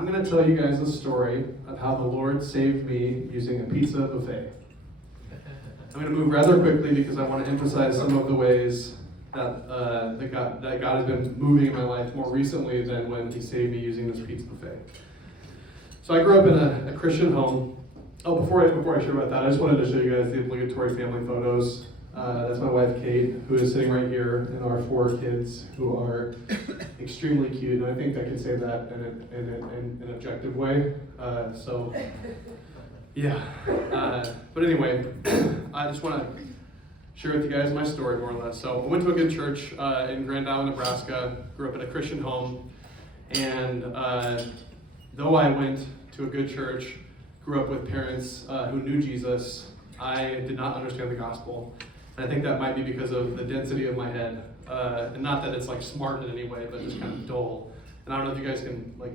I'm going to tell you guys a story of how the Lord saved me using a pizza buffet. I'm going to move rather quickly because I want to emphasize some of the ways that God has been moving in my life more recently than when He saved me using this pizza buffet. So I grew up in a Christian home. Oh, before I share about that, I just wanted to show you guys the obligatory family photos. That's my wife, Kate, who is sitting right here, and our 4 kids, who are extremely cute. And I think I can say that in an objective way. But anyway, I just want to share with you guys my story, more or less. So I went to a good church in Grand Island, Nebraska. Grew up in a Christian home. And though I went to a good church, grew up with parents who knew Jesus, I did not understand the gospel. And I think that might be because of the density of my head. And not that it's like smart in any way, but just kind of dull. And I don't know if you guys can like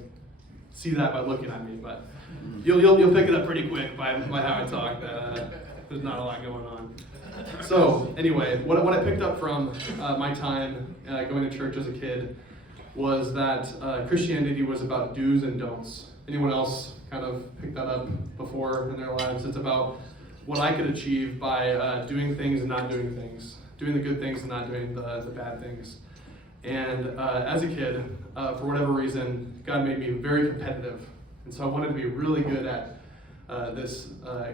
see that by looking at me, but you'll pick it up pretty quick by how I talk. There's not a lot going on. So anyway, what I picked up from my time going to church as a kid was that Christianity was about do's and don'ts. Anyone else kind of picked that up before in their lives? It's about what I could achieve by doing things and not doing things, doing the good things and not doing the bad things. And as a kid, for whatever reason, God made me very competitive. And so I wanted to be really good at this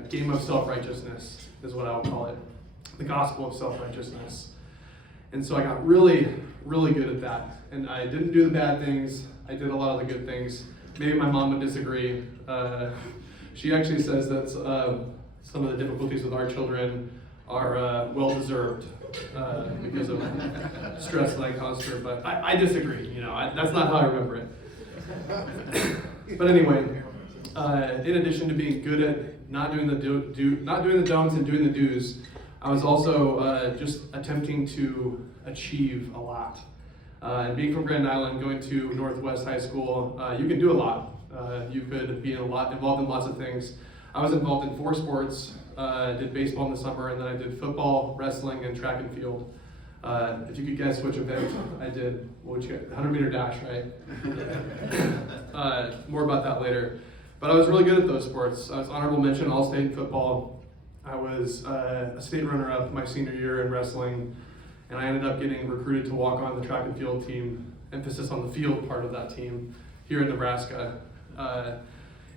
game of self-righteousness, is what I would call it, the gospel of self-righteousness. And so I got really, really good at that. And I didn't do the bad things. I did a lot of the good things. Maybe my mom would disagree. She actually says that some of the difficulties with our children are well-deserved because of stress that I caused her. But I disagree. That's not how I remember it. But anyway, in addition to being good at not doing the don'ts and doing the do's, I was also just attempting to achieve a lot. And being from Grand Island, going to Northwest High School, you can do a lot. You could be involved in lots of things. I was involved in 4 sports. Did baseball in the summer, and then I did football, wrestling, and track and field. If you could guess which event I did, what would you get? 100-meter dash, right? More about that later. But I was really good at those sports. I was honorable mention All-State in football. I was a state runner-up my senior year in wrestling, and I ended up getting recruited to walk on the track and field team, emphasis on the field part of that team here in Nebraska.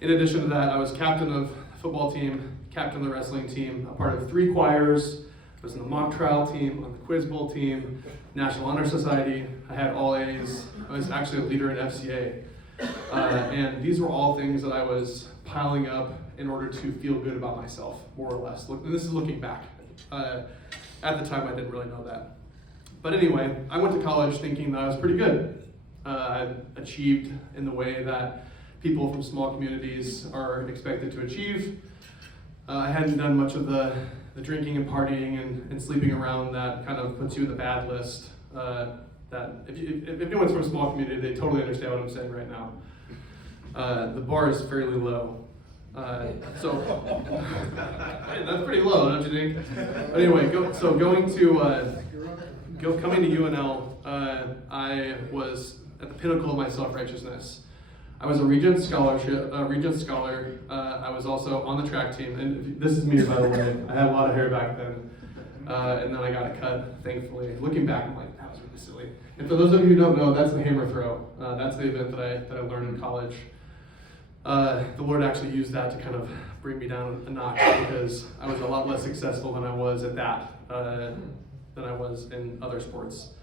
In addition to that, I was captain of the football team, captain of the wrestling team, a part of 3 choirs. I was in the mock trial team, on the quiz bowl team, National Honor Society. I had all A's. I was actually a leader in FCA. And these were all things that I was piling up in order to feel good about myself, more or less. And this is looking back. At the time, I didn't really know that. But anyway, I went to college thinking that I was pretty good. I achieved in the way that people from small communities are expected to achieve. I hadn't done much of the drinking and partying and sleeping around that kind of puts you in the bad list. That if anyone's from a small community, they totally understand what I'm saying right now. The bar is fairly low. So that's pretty low, don't you think? But anyway, coming to UNL, I was at the pinnacle of my self-righteousness. I was a Regent scholar. I was also on the track team, and this is me, by the way. I had a lot of hair back then, and then I got a cut, thankfully. Looking back, I'm like, that was really silly. And for those of you who don't know, that's the hammer throw. That's the event that I learned in college. The Lord actually used that to kind of bring me down a notch because I was a lot less successful than I was at that than I was in other sports.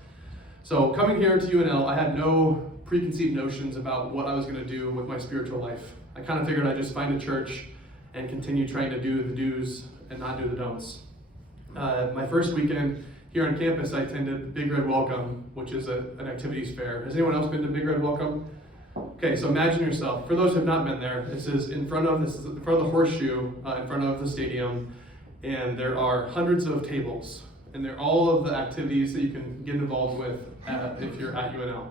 So coming here to UNL, I had no preconceived notions about what I was going to do with my spiritual life. I kind of figured I'd just find a church and continue trying to do the do's and not do the don'ts. My first weekend here on campus, I attended Big Red Welcome, which is an activities fair. Has anyone else been to Big Red Welcome? Okay, so imagine yourself. For those who have not been there, this is in front of the horseshoe, in front of the stadium, and there are hundreds of tables, and they're all of the activities that you can get involved with if you're at UNL.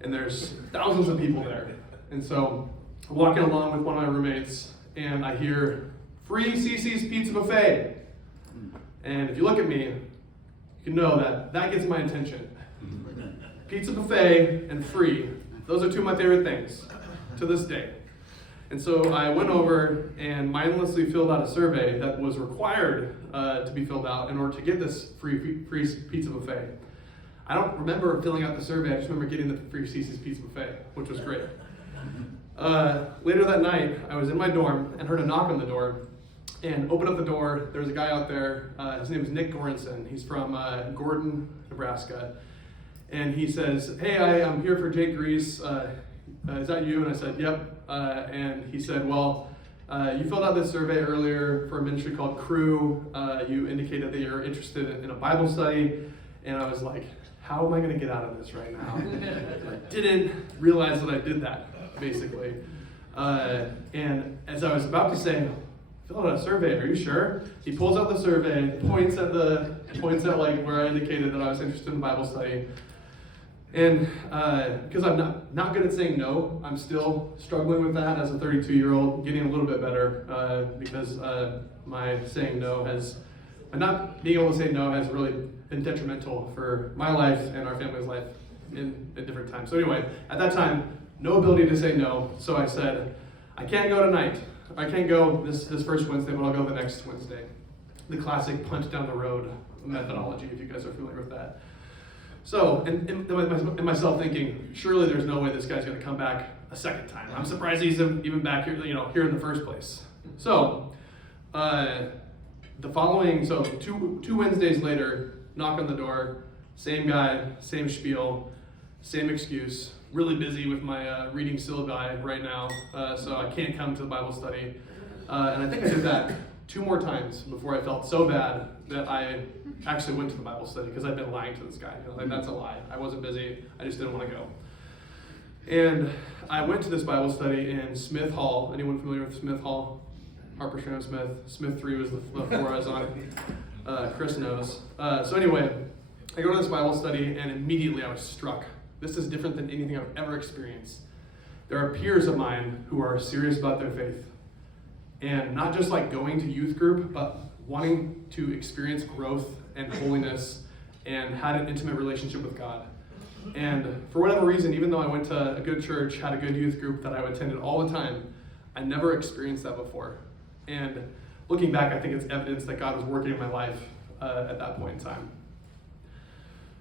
And there's thousands of people there. And so I'm walking along with one of my roommates, and I hear, "Free CC's Pizza Buffet." And if you look at me, you can know that gets my attention. Pizza buffet and free. Those are 2 of my favorite things. to this day. And so I went over and mindlessly filled out a survey that was required to be filled out in order to get this free pizza buffet. I don't remember filling out the survey, I just remember getting the free CC's pizza buffet, which was great. Later that night, I was in my dorm and heard a knock on the door, and opened up the door. There was a guy out there, his name is Nick Goranson. He's from Gordon, Nebraska. And he says, "Hey, I'm here for Jake Griess. Is that you?" And I said, "Yep." And he said, "Well, you filled out this survey earlier for a ministry called Crew. You indicated that you're interested in a Bible study." And I was like, how am I going to get out of this right now? I didn't realize that I did that, basically. And as I was about to say, fill out a survey, are you sure? He pulls out the survey, points at like where I indicated that I was interested in Bible study. And because I'm not good at saying no, I'm still struggling with that as a 32-year-old, getting a little bit better because my saying no not being able to say no has really been detrimental for my life and our family's life in different times. So anyway, at that time, no ability to say no, so I said, I can't go tonight. I can't go this first Wednesday, but I'll go the next Wednesday. The classic punch down the road methodology, if you guys are familiar with that. So, and myself thinking, surely there's no way this guy's going to come back a second time. I'm surprised he's even back here, here in the first place. So, two Wednesdays later, knock on the door, same guy, same spiel, same excuse. Really busy with my reading syllabi right now, so I can't come to the Bible study. And I think I did that 2 more times before I felt so bad that I actually went to the Bible study because I'd been lying to this guy. That's a lie. I wasn't busy. I just didn't want to go. And I went to this Bible study in Smith Hall. Anyone familiar with Smith Hall? Harper Strand Smith. Smith 3 was the floor I was on. Chris knows. So anyway, I go to this Bible study and immediately I was struck. This is different than anything I've ever experienced. There are peers of mine who are serious about their faith. And not just like going to youth group, but wanting to experience growth and holiness and had an intimate relationship with God. And for whatever reason, even though I went to a good church, had a good youth group that I attended all the time, I never experienced that before. And looking back, I think it's evidence that God was working in my life at that point in time.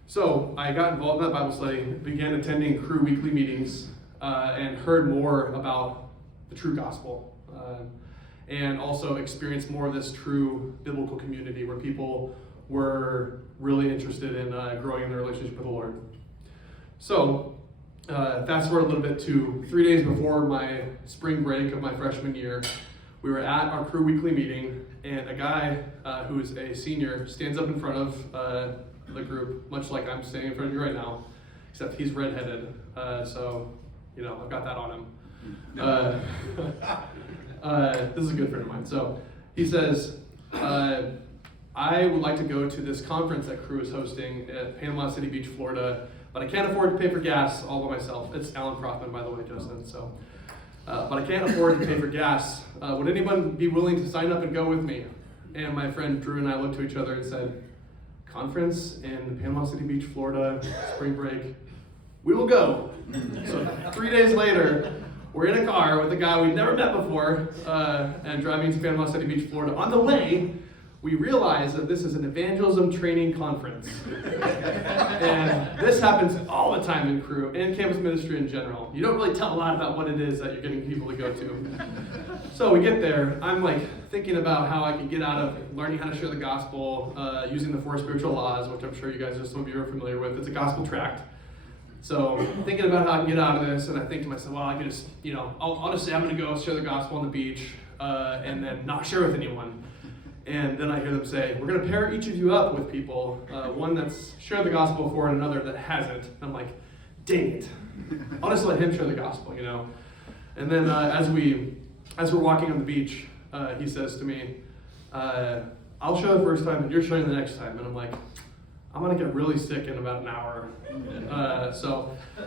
So I got involved in that Bible study, began attending Crew weekly meetings, and heard more about the true gospel, and also experienced more of this true biblical community where people were really interested in growing in their relationship with the Lord. So fast forward a little bit to 3 days before my spring break of my freshman year, we were at our Crew weekly meeting, and a guy who is a senior stands up in front of the group, much like I'm standing in front of you right now, except he's redheaded, so I've got that on him. This is a good friend of mine. So he says, I would like to go to this conference that Crew is hosting at Panama City Beach, Florida, but I can't afford to pay for gas all by myself. It's Alan Kaufman, by the way, Justin. So, but I can't afford to pay for gas. Would anyone be willing to sign up and go with me? And my friend Drew and I looked to each other and said, conference in Panama City Beach, Florida, spring break, we will go. So 3 days later, we're in a car with a guy we've never met before and driving to Panama City Beach, Florida. On the way, we realize that this is an evangelism training conference. And this happens all the time in Crew and campus ministry in general. You don't really tell a lot about what it is that you're getting people to go to. So we get there, I'm like thinking about how I can get out of learning how to share the gospel using the 4 spiritual laws, which I'm sure you guys, some of you are familiar with. It's a gospel tract. So thinking about how I can get out of this, and I think to myself, well, I can just, I'll just say I'm going to go share the gospel on the beach and then not share with anyone. And then I hear them say, we're going to pair each of you up with people, one that's shared the gospel before and another that hasn't. And I'm like, dang it. I'll just let him share the gospel, And then as we're walking on the beach, he says to me, I'll show the first time and you're showing the next time. And I'm like, I'm going to get really sick in about an hour.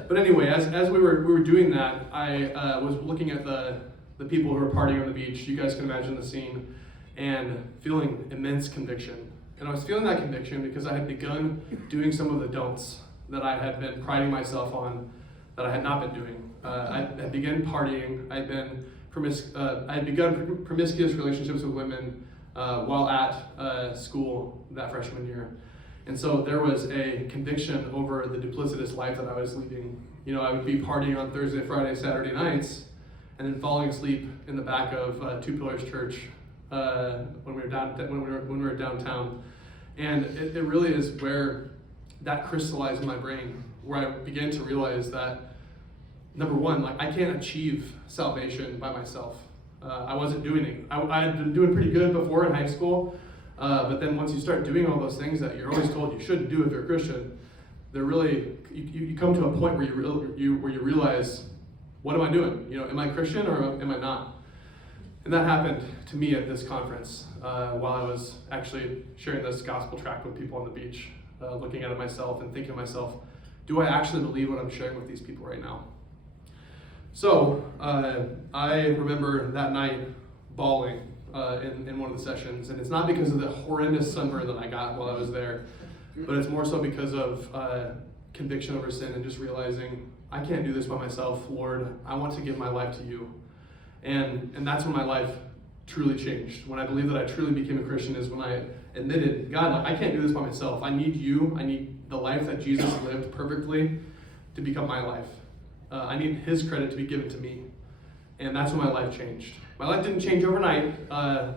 But anyway, as we were doing that, I was looking at the people who were partying on the beach. You guys can imagine the scene. And feeling immense conviction. And I was feeling that conviction because I had begun doing some of the don'ts that I had been priding myself on that I had not been doing. I had begun partying. I had begun promiscuous relationships with women while at school that freshman year. And so there was a conviction over the duplicitous life that I was leading. I would be partying on Thursday, Friday, Saturday nights, and then falling asleep in the back of Two Pillars Church when we were downtown. And it really is where that crystallized in my brain, where I began to realize that, number one, I can't achieve salvation by myself. I wasn't doing it. I had been doing pretty good before in high school, but then once you start doing all those things that you're always told you shouldn't do if you're a Christian, they're really, you come to a point where you realize, what am I doing? Am I Christian or am I not? And that happened to me at this conference while I was actually sharing this gospel tract with people on the beach, looking at it myself and thinking to myself, do I actually believe what I'm sharing with these people right now? So I remember that night bawling in one of the sessions, and it's not because of the horrendous sunburn that I got while I was there, but it's more so because of conviction over sin and just realizing, I can't do this by myself, Lord. I want to give my life to you. And that's when my life truly changed. When I believed that I truly became a Christian is when I admitted, God, I can't do this by myself. I need you. I need the life that Jesus lived perfectly to become my life. I need his credit to be given to me. And that's when my life changed. My life didn't change overnight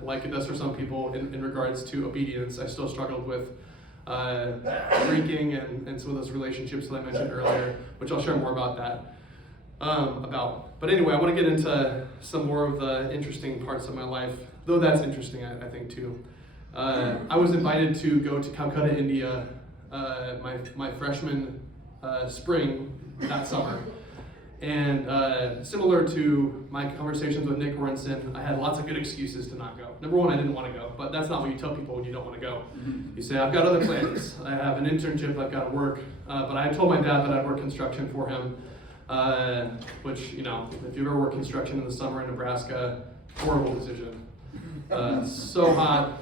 like it does for some people in regards to obedience. I still struggled with drinking and some of those relationships that I mentioned earlier, which I'll share more about that. But anyway, I want to get into some more of the interesting parts of my life, though that's interesting, I think, too. I was invited to go to Calcutta, India, my freshman spring that summer. And similar to my conversations with Nick Sorensen, I had lots of good excuses to not go. Number one, I didn't want to go, but that's not what you tell people when you don't want to go. You say, I've got other plans. I have an internship I've got to work. But I told my dad that I'd work construction for him, which, if you've ever worked construction in the summer in Nebraska, horrible decision. So hot.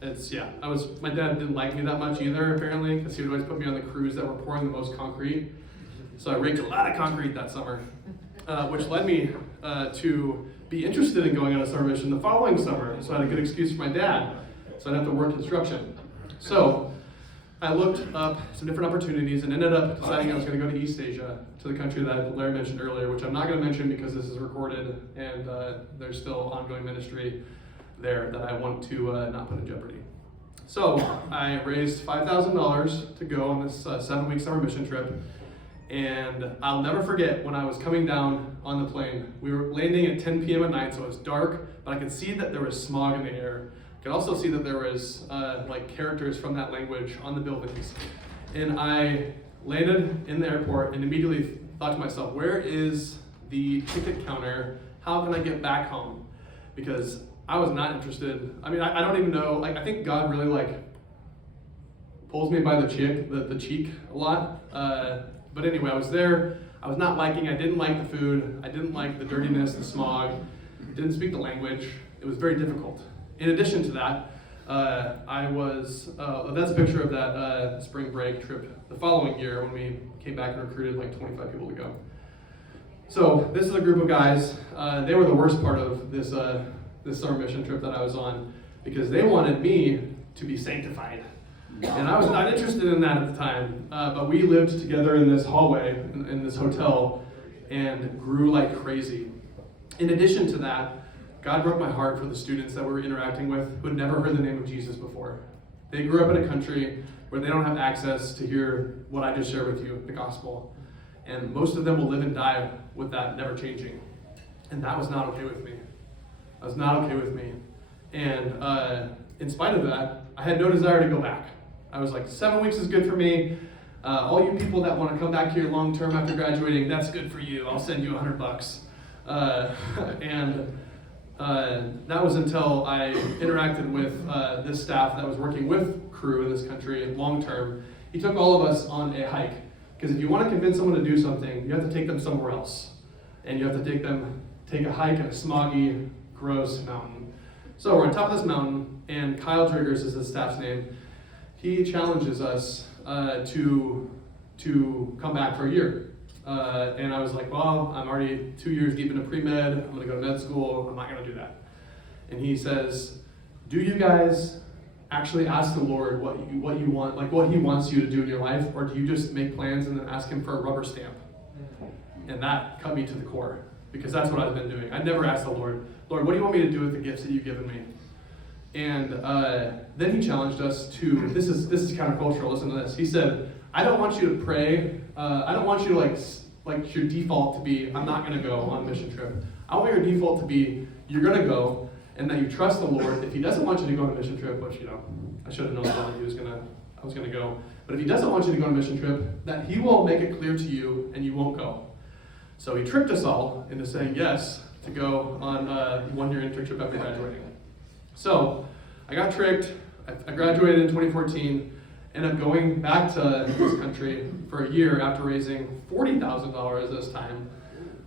My dad didn't like me that much either, apparently, because he would always put me on the crews that were pouring the most concrete. So I raked a lot of concrete that summer, which led me to be interested in going on a summer mission the following summer. So I had a good excuse for my dad, so I'd have to work construction. So I looked up some different opportunities and ended up deciding I was going to go to East Asia, to the country that Larry mentioned earlier, which I'm not going to mention because this is recorded and there's still ongoing ministry there that I want to not put in jeopardy. So I raised $5,000 to go on this 7-week summer mission trip. And I'll never forget when I was coming down on the plane. We were landing at 10 p.m. at night, so it was dark, but I could see that there was smog in the air. I could also see that there was characters from that language on the buildings. And I landed in the airport and immediately thought to myself, where is the ticket counter? How can I get back home? Because I was not interested. I don't even know. I think God really pulls me by the cheek a lot. But anyway, I was there. I was not I didn't like the food. I didn't like the dirtiness, the smog. Didn't speak the language. It was very difficult. In addition to that, that's a picture of that spring break trip the following year when we came back and recruited 25 people to go. So this is a group of guys. They were the worst part of this summer mission trip that I was on because they wanted me to be sanctified. And I was not interested in that at the time, but we lived together in this hallway, in this hotel, and grew like crazy. In addition to that, God broke my heart for the students that we were interacting with who had never heard the name of Jesus before. They grew up in a country where they don't have access to hear what I just shared with you, the gospel. And most of them will live and die with that never changing. And that was not okay with me. That was not okay with me. And in spite of that, I had no desire to go back. I was like, 7 weeks is good for me. All you people that want to come back here long term after graduating, that's good for you. I'll send you $100. That was until I interacted with this staff that was working with crew in this country long term. He took all of us on a hike. Because if you want to convince someone to do something, you have to take them somewhere else. And you have to take a hike in a smoggy, gross mountain. So we're on top of this mountain, and Kyle Triggers is the staff's name. He challenges us to come back for a year. And I was like, well, I'm already 2 years deep into pre-med. I'm going to go to med school. I'm not going to do that. And he says, do you guys actually ask the Lord what you want, like what he wants you to do in your life, or do you just make plans and then ask him for a rubber stamp? And that cut me to the core, because that's what I've been doing. I never asked the Lord, what do you want me to do with the gifts that you've given me? And then he challenged us to, this is countercultural, listen to this. He said, I don't want you to pray, I don't want you to like your default to be, I'm not gonna go on a mission trip. I want your default to be, you're gonna go, and that you trust the Lord. If he doesn't want you to go on a mission trip, which, I should have known that I was gonna go. But if he doesn't want you to go on a mission trip, that he will make it clear to you and you won't go. So he tricked us all into saying yes to go on a 1-year internship after graduating. So I got tricked. I graduated in 2014, ended up going back to this country for a year after raising $40,000 this time,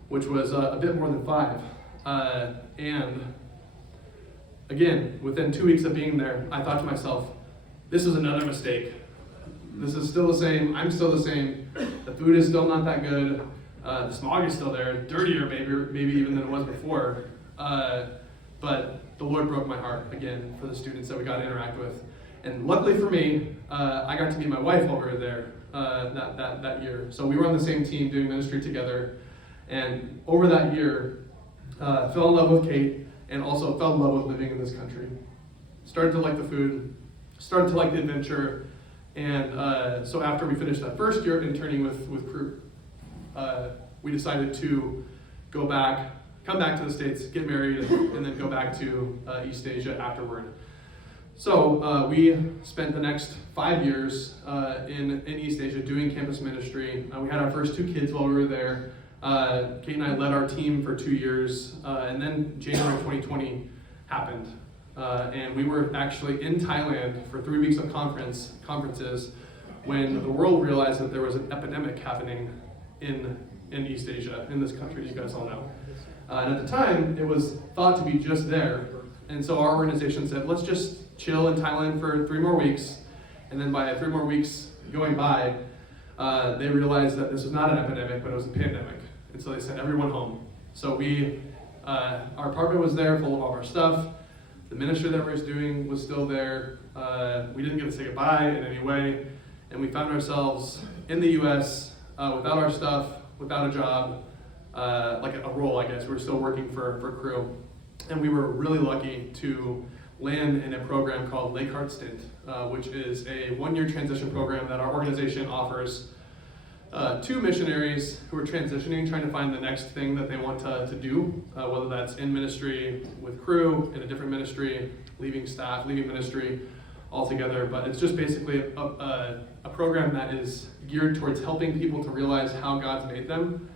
which was a bit more than 5. And again, within 2 weeks of being there, I thought to myself, this is another mistake. This is still the same. I'm still the same. The food is still not that good. The smog is still there, dirtier maybe even than it was before. But the Lord broke my heart again for the students that we got to interact with. And luckily for me, I got to meet my wife while we were there that year. So we were on the same team doing ministry together. And over that year, fell in love with Kate, and also fell in love with living in this country. Started to like the food, started to like the adventure, and so after we finished that first year interning with Crew, we decided to come back to the States, get married, and then go back to East Asia afterward. So we spent the next 5 years in East Asia doing campus ministry. We had our first 2 kids while we were there. Kate and I led our team for 2 years, and then January 2020 happened. And we were actually in Thailand for 3 weeks of conferences when the world realized that there was an epidemic happening in East Asia, in this country, you guys all know. And at the time, it was thought to be just there. And so our organization said, let's just chill in Thailand for 3 more weeks. And then by 3 more weeks going by, they realized that this was not an epidemic, but it was a pandemic. And so they sent everyone home. So our apartment was there full of all our stuff. The ministry that we were doing was still there. We didn't get to say goodbye in any way. And we found ourselves in the US without our stuff, without a job, like a role, I guess. We were still working for Crew. And we were really lucky to land in a program called Lake Heart Stint, which is a 1-year transition program that our organization offers to missionaries who are transitioning, trying to find the next thing that they want to do, whether that's in ministry with Crew, in a different ministry, leaving ministry altogether. But it's just basically a program that is geared towards helping people to realize how God's made them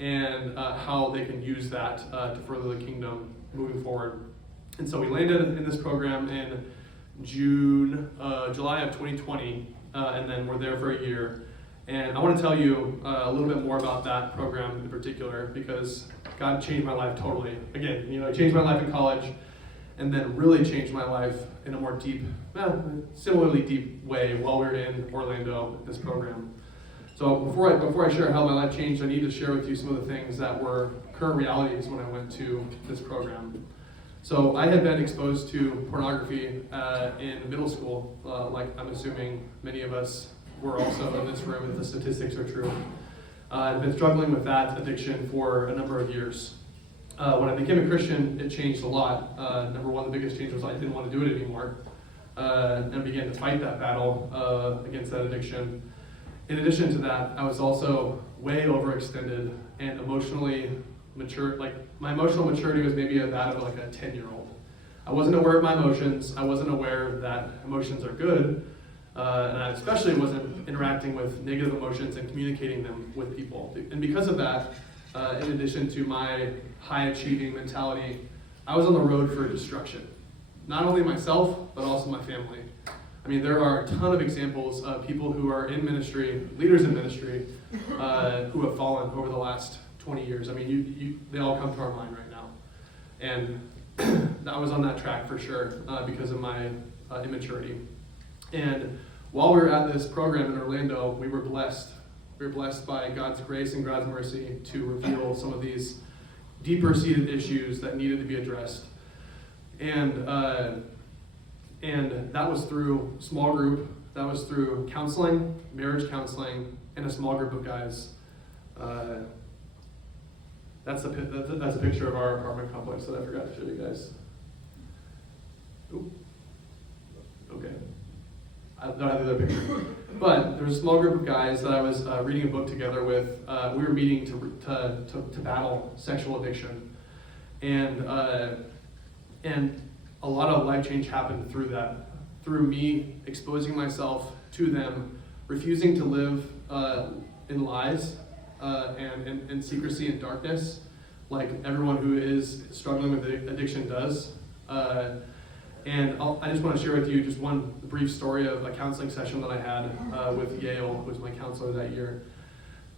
and how they can use that to further the kingdom moving forward. And so we landed in this program in July of 2020, and then we're there for a year. And I want to tell you a little bit more about that program in particular, because God changed my life totally. Again, He changed my life in college, and then really changed my life in a more similarly deep way while we were in Orlando with this program. So before I share how my life changed, I need to share with you some of the things that were current realities when I went to this program. So I had been exposed to pornography in middle school, like I'm assuming many of us were also in this room if the statistics are true. I've been struggling with that addiction for a number of years. When I became a Christian, it changed a lot. Number one, the biggest change was I didn't want to do it anymore, and began to fight that battle against that addiction. In addition to that, I was also way overextended and emotionally mature. Like, my emotional maturity was maybe that of like a 10-year-old. I wasn't aware of my emotions. I wasn't aware that emotions are good. And I especially wasn't interacting with negative emotions and communicating them with people. And because of that, in addition to my high-achieving mentality, I was on the road for destruction. Not only myself, but also my family. I mean, there are a ton of examples of people who are in ministry, leaders in ministry, who have fallen over the last 20 years. I mean, they all come to our mind right now. And I was on that track for sure because of my immaturity. And while we were at this program in Orlando, we were blessed we're blessed by God's grace and God's mercy to reveal some of these deeper-seated issues that needed to be addressed. And that was through small group, that was through counseling, marriage counseling, and a small group of guys. That's a picture of our apartment complex that I forgot to show you guys. Oop. Okay. I don't have the other picture. But there was a small group of guys that I was reading a book together with. We were meeting to battle sexual addiction. And a lot of life change happened through that. Through me exposing myself to them, refusing to live in lies and in secrecy and darkness, like everyone who is struggling with addiction does. And I just want to share with you just one brief story of a counseling session that I had with Yale, who was my counselor that year.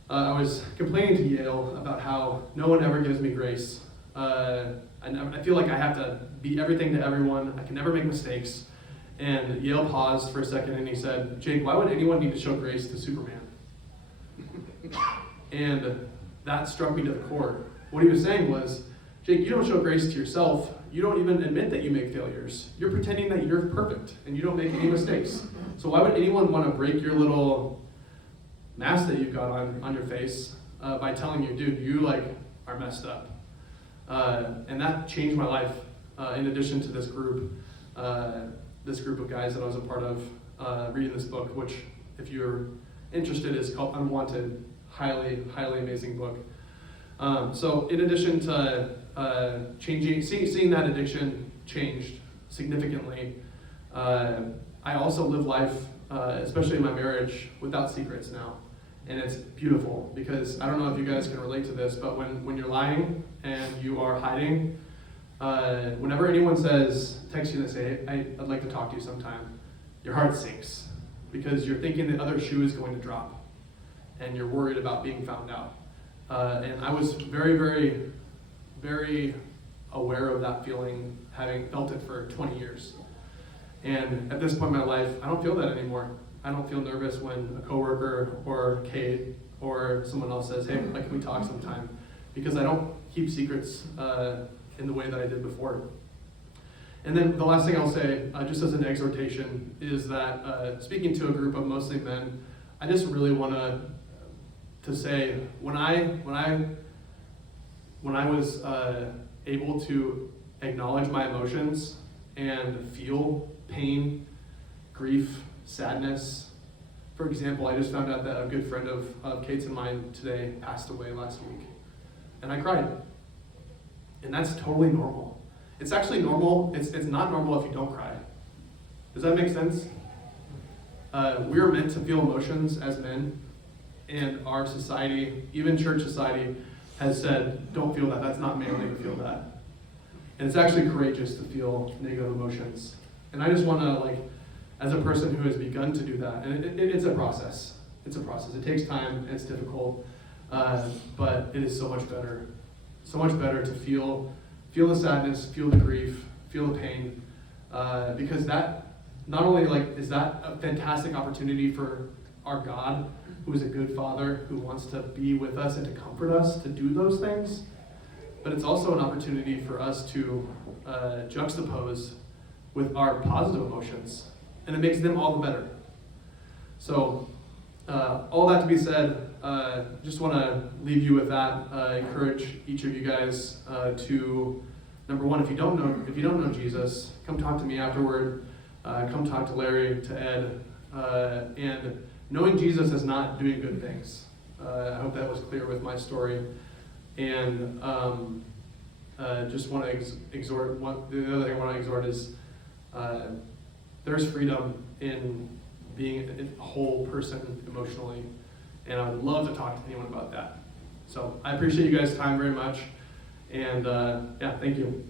I was complaining to Yale about how no one ever gives me grace. I feel like I have to be everything to everyone. I can never make mistakes. And Yale paused for a second and he said, "Jake, why would anyone need to show grace to Superman?" And that struck me to the core. What he was saying was, Jake, you don't show grace to yourself. You don't even admit that you make failures. You're pretending that you're perfect and you don't make any mistakes. So why would anyone want to break your little mask that you've got on your face by telling you, dude, you are messed up? And that changed my life. In addition to this group of guys that I was a part of, reading this book, which, if you're interested, is called Unwanted. Highly, highly amazing book. So in addition to seeing that addiction changed significantly, I also live life, especially in my marriage, without secrets now. And it's beautiful because I don't know if you guys can relate to this, but when you're lying and you are hiding, whenever anyone texts you and say, hey, I'd like to talk to you sometime, your heart sinks because you're thinking the other shoe is going to drop and you're worried about being found out. And I was very, very, very aware of that feeling, having felt it for 20 years. And at this point in my life, I don't feel that anymore. I don't feel nervous when a coworker or Kate or someone else says, hey, can we talk sometime? Because I don't keep secrets in the way that I did before. And then the last thing I'll say, just as an exhortation, is that speaking to a group of mostly men, I just really want to say, when I was able to acknowledge my emotions and feel pain, grief, sadness. For example, I just found out that a good friend of Kate's and mine today passed away last week. And I cried. And that's totally normal. It's actually normal. It's not normal if you don't cry. Does that make sense? We are meant to feel emotions as men, and our society, even church society, has said, don't feel that. That's not manly to feel that. And it's actually courageous to feel negative emotions. And I just want to, as a person who has begun to do that, and it's a process. It's a process. It takes time, and it's difficult, but it is so much better. So much better to feel the sadness, feel the grief, feel the pain, because that not only is that a fantastic opportunity for our God, who is a good Father, who wants to be with us and to comfort us to do those things, but it's also an opportunity for us to juxtapose with our positive emotions, and it makes them all the better. So, all that to be said, just want to leave you with that. Encourage each of you guys to, number one, if you don't know Jesus, come talk to me afterward. Come talk to Larry, to Ed, and knowing Jesus is not doing good things. I hope that was clear with my story. And just want to exhort. The other thing I want to exhort is there's freedom in being a whole person emotionally, and I would love to talk to anyone about that. So I appreciate you guys' time very much, and thank you.